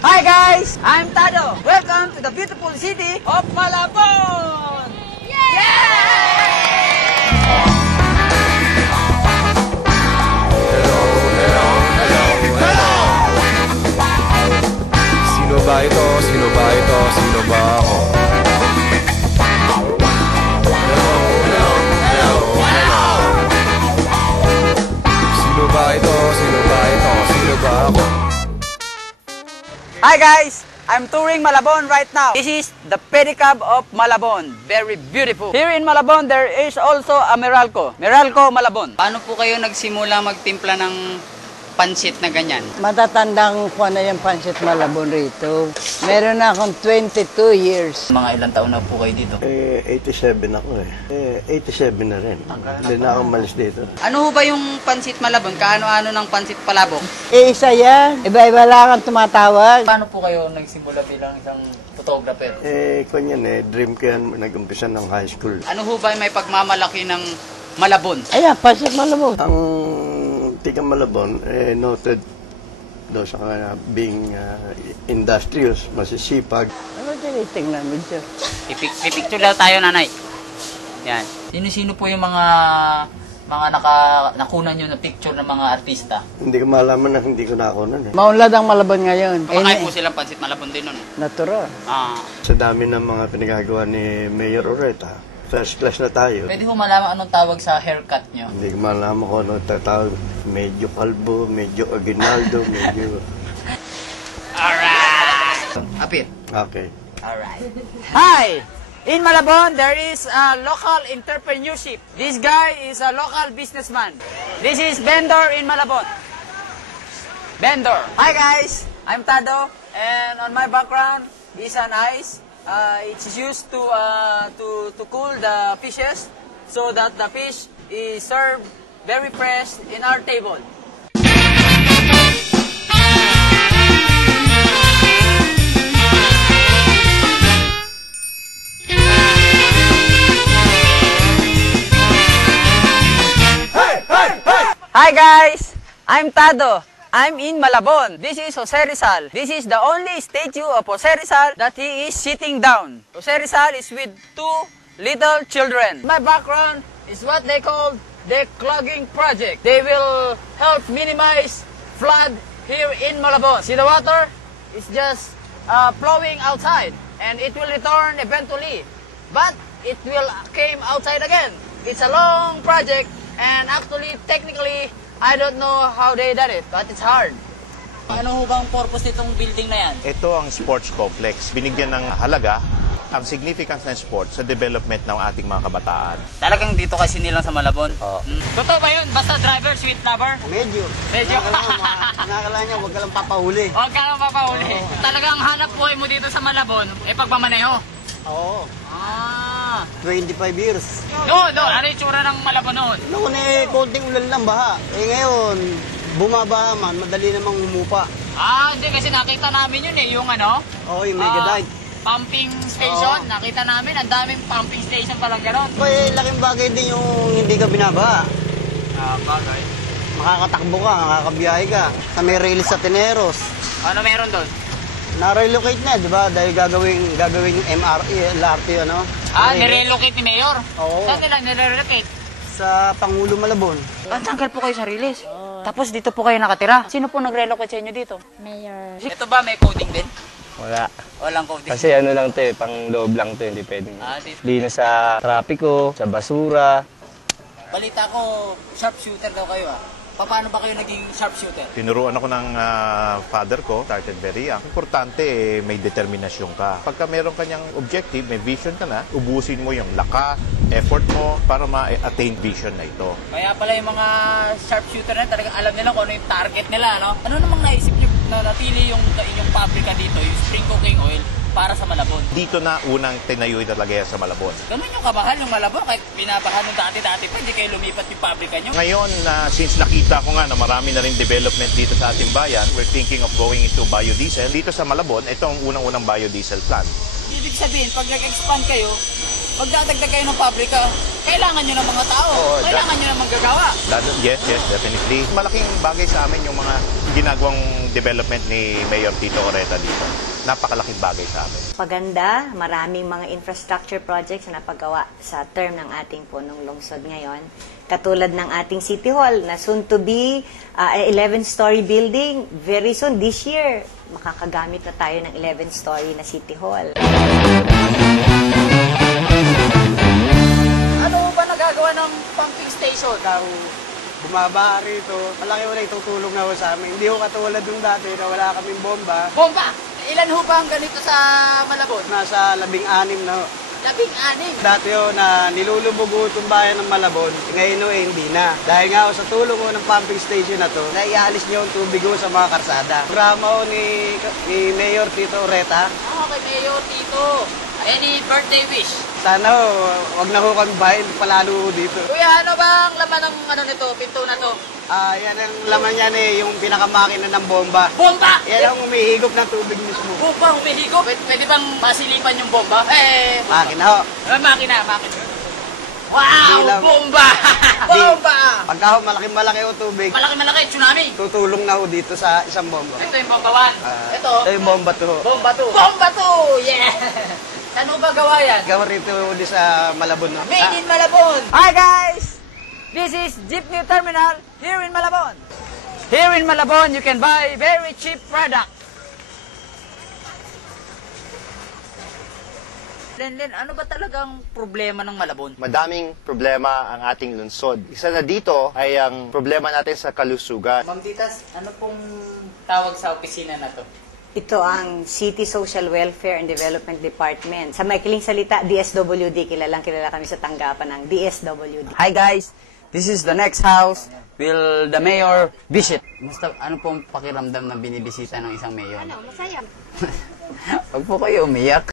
Hi guys, I'm Tado. Welcome to the beautiful city of Malabon! Sino ba ito? Sino ba ito? Sino ba ako? Sino ba ito? Sino ba ito? Sino ba ako? Hi guys, I'm touring Malabon right now. This is the pedicab of Malabon. Very beautiful. Here in Malabon, there is also a Meralco. Meralco, Malabon. Paano po kayo nagsimula magtimpla ng pansit na ganyan? Matatandang ko na yung Pansit Malabon rito. Meron na akong 22 years. Mga ilang taon na po kayo dito? 87 ako eh. 87 na rin. Hindi na ako malis dito. Ano ho ba yung pansit Malabon? Kaano-ano ng pansit palabok? Isa yan. Iba-iba lang ang tumatawag. Paano po kayo nagsimula bilang isang photographer? Kanyan dream ko yan nag-umpisa ng high school. Ano ho ba may pagmamalaki ng Malabon? Ayan, Pansit Malabon. Ang Tika Malabon, noted daw sa being industrious, masisipag. Ano tinitingnan mo dyan? Pipicture daw tayo, nanay. Yan. Sino-sino po yung mga nakunan nyo na picture ng mga artista? Hindi ko malaman na hindi ko nakunan eh. Maunlad ang Malabon ngayon. Kumakain po silang pansit Malabon din nun. Natural. Sa dami ng mga pinagagawa ni Mayor Oreta, first class na tayo. Pwede ko malaman anong tawag sa haircut nyo? Hindi ko malaman kung ano tatawag. Medyo kalbo, medyo aguinaldo, medyo... Alright! Apit. Okay. Alright. Hi! In Malabon, there is a local entrepreneurship. This guy is a local businessman. This is Bendor in Malabon. Bendor. Hi guys! I'm Tado, and on my background is an ice. It's used to cool the fishes so that the fish is served very fresh in our table. Hi guys! I'm Tado. I'm in Malabon. This is Jose Rizal. This is the only statue of Jose Rizal that he is sitting down. Jose Rizal is with two little children. My background is what they call the clogging project. They will help minimize flood here in Malabon. See the water? It's just flowing outside and it will return eventually. But it will came outside again. It's a long project and actually, technically, I don't know how they did it, but it's hard. Ano ho bang purpose nitong building na yan? Ito ang sports complex. Binigyan ng halaga ang significance ng sports sa development ng ating mga kabataan. Talagang dito kasi nilang sa Malabon? Oo. Totoo ba yun? Basta driver, sweet lover? Medyo. Medyo. Nakakala niya, huwag ka lang papahuli. Huwag ka lang papahuli. Talagang hanap buhay mo dito sa Malabon, pagmamaneho? Oo. 25 years. Ano yung tsura ng Malabon noon? Noon konting ulan lang baha. Ngayon, bumaba man, madali namang umupa. Hindi kasi nakita namin yun yung Oo, yung Megadite. Pumping station. Nakita namin, ang daming pumping station palang gano'n. Laking bagay din yung hindi ka binabaha. Bagay. Makakatakbo ka, makakabiyahe ka. Sa may release sa Teneros. Ano meron doon? Na-relocate na, di ba? Dahil gagawin yung LRT, nirelocate ni Mayor? Oo. Saan nila nirelocate? Sa Pangulo Malabon. Ang tanggal po kayo sa release. Tapos dito po kayo nakatira. Sino po nag-relocate sa inyo dito? Mayor. Ito ba may coding din? Wala. Walang coding. Kasi ano lang to pang loob lang to, hindi pwedeng. Dito. Linis sa trapiko, sa basura. Balita ko, sharpshooter daw kayo Paano ba kayo naging sharpshooter? Tinuruan ako ng father ko, Sergeant very young. Importante, may determinasyon ka. Pagka meron kanyang objective, may vision ka na, ubusin mo yung lakas, effort mo para ma-attain vision na ito. Kaya pala yung mga sharpshooter na talagang alam nila kung ano yung target nila, no? Ano namang naisip nyo na napili yung inyong pabrika dito, yung spring cooking oil, para sa Malabon? Dito na unang tinayo talaga yan sa Malabon. Ganun yung kabahal ng Malabon, kahit binabahan nung dati-dati pa, hindi kayo lumipat yung pabrika nyo. Ngayon, since nakita ko nga na marami na rin development dito sa ating bayan, we're thinking of going into biodiesel. Dito sa Malabon, ito ang unang-unang biodiesel plant. Ibig sabihin, pag nag-expand kayo, magdadagdag kayo ng pabrika, kailangan nyo ng mga tao, kailangan nyo ng manggagawa. Yes, definitely. Malaking bagay sa amin yung mga ginagawang development ni Mayor Tito Oreta dito. Napakalaking bagay sa amin. Paganda, maraming mga infrastructure projects na napagawa sa term ng ating punong lungsod ngayon. Katulad ng ating City Hall na soon to be 11-story building. Very soon, this year, makakagamit na tayo ng 11-story na City Hall. Ano ba nagagawa ng pumping station? Bumaba rito, malaki wala itutulong na ho sa amin. Hindi ho katulad nung dati na wala kaming bomba. Bomba! Ilan ho ba ang ganito sa Malabon? Nasa 16 na ho. 16. Dati ho na nilulubog ho itong bayan ng Malabon, ngayon ho hindi na. Dahil nga ho sa tulong ho ng pumping station na to, naialis niyo ang tubig ho sa mga karsada. Programa ho ni Mayor Tito Oreta. Kay Mayor Tito. Any birthday wish? Sana ho, wag na ho kami bayan, palalo ho dito. Kuya, ano ba ang laman ng nito, pinto na to? Yan ang laman yan yung pinakamakina ng bomba. Bomba! Yan ang humihigop ng tubig mismo. Bomba, humihigop. Pwede bang masilipan yung bomba? Makina ho. Makina. Wow! Bilang- Bomba! Bomba! Pagka ho, malaki-malaki ho tubig, Malaki, tsunami. tutulong na ho dito sa isang bomba. Ito yung bomba 1. Ito. Ito yung bomba to ho. Bomba 2. Bomba 2! Yeah! Ano ba gawa yan? Gawa rito di sa Malabon. No? Made in Malabon! Hi guys! This is Jeepney Terminal here in Malabon. Here in Malabon, you can buy very cheap product. Len, ano ba talagang problema ng Malabon? Madaming problema ang ating lungsod. Isa na dito ay ang problema natin sa kalusugan. Ma'am Titas, ano pong tawag sa opisina na to? Ito ang City Social Welfare and Development Department. Sa maikling salita, DSWD. Kilala kami sa tanggapan ng DSWD. Hi guys, this is the next house. Will the mayor visit? Musta, ano pong pakiramdam na binibisita ng isang mayor? Masaya. Huwag po kayo umiyak.